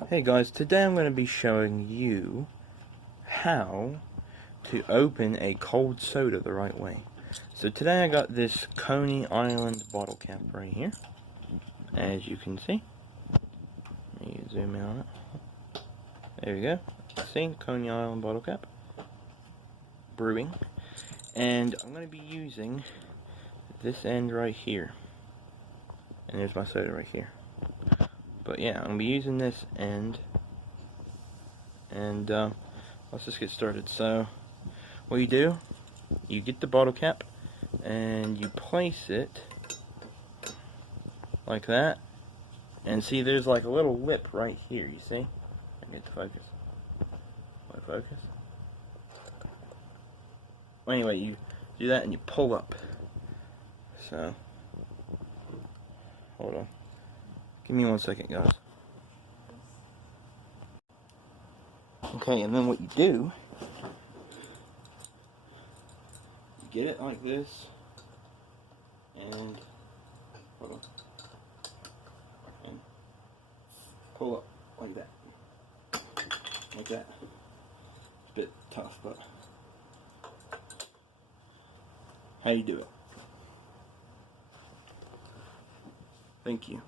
Hey guys, today I'm going to be showing you how to open a cold soda the right way. So today I got this Coney Island bottle cap right here, as you can see. Let me zoom in on it. There we go. See, Coney Island bottle cap. Brewing. And I'm going to be using this end right here. And there's my soda right here. But yeah, I'm going to be using this end. And let's just get started. So what you do, you get the bottle cap and you place it like that, and see there's like a little lip right here, you see? I get to focus. Want to focus? Well, anyway, you do that and you pull up. So, hold on. Give me 1 second, guys. Okay, and then what you do, you get it like this, and hold on, and pull up like that, like that. It's a bit tough, but how you do it. Thank you.